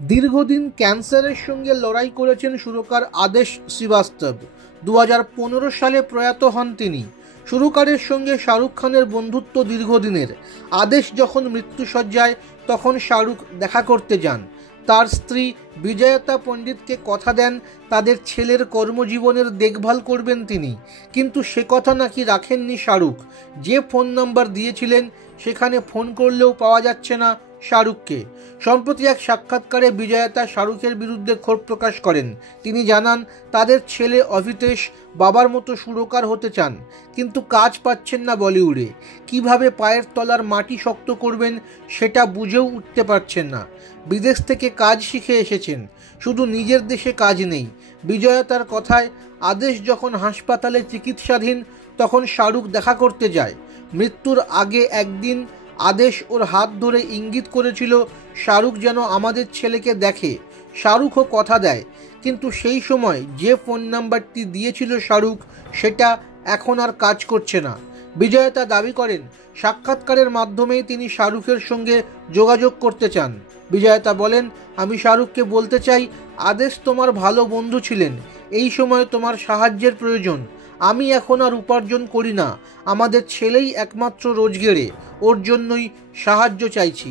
দীর্ঘদিন ক্যান্সারের সঙ্গে লড়াই করেছেন সুরকার আদেশ শ্রীবাস্তব। 2015 সালে প্রয়াত হন তিনি। সুরকারের সঙ্গে শাহরুখ খানের বন্ধুত্ব দীর্ঘদিনের। আদেশ যখন মৃত্যুশয্যায় তখন শাহরুখ দেখা করতে যান। তার স্ত্রী বিজয়তা পণ্ডিতকে কথা দেন তাদের ছেলের কর্মজীবনের দেখভাল করবেন তিনি, কিন্তু সে কথা নাকি রাখেননি শাহরুখ। যে ফোন নাম্বার দিয়েছিলেন সেখানে ফোন করলেও পাওয়া যাচ্ছে না শাহরুখকে। সম্প্রতি এক সাক্ষাৎকারে বিজয়তা শাহরুখের বিরুদ্ধে ক্ষোভ প্রকাশ করেন। তিনি জানান তাদের ছেলে অভিতেশ বাবার মতো সুরকার হতে চান, কিন্তু কাজ পাচ্ছেন না বলিউডে। কিভাবে পায়ের তলার মাটি শক্ত করবেন সেটা বুঝেও উঠতে পারছেন না। বিদেশ থেকে কাজ শিখে এসেছেন, শুধু নিজের দেশে কাজ নেই। বিজয়তার কথায় আদেশ যখন হাসপাতালে চিকিৎসাধীন তখন শাহরুখ দেখা করতে যায়। মৃত্যুর আগে একদিন আদেশ ওর হাত ধরে ইঙ্গিত করেছিল শাহরুখ যেন আমাদের ছেলেকে দেখে। শাহরুখও কথা দেয়, কিন্তু সেই সময় যে ফোন নাম্বারটি দিয়েছিল শাহরুখ সেটা এখন আর কাজ করছে না। বিজয়তা দাবি করেন সাক্ষাৎকারের মাধ্যমেই তিনি শাহরুখের সঙ্গে যোগাযোগ করতে চান। বিজয়তা বলেন, আমি শাহরুখকে বলতে চাই, আদেশ তোমার ভালো বন্ধু ছিলেন, এই সময় তোমার সাহায্যের প্রয়োজন। আমি এখন আর উপার্জন করি না, আমাদের ছেলেই একমাত্র রোজগেরে, ওর জন্যই সাহায্য চাইছি।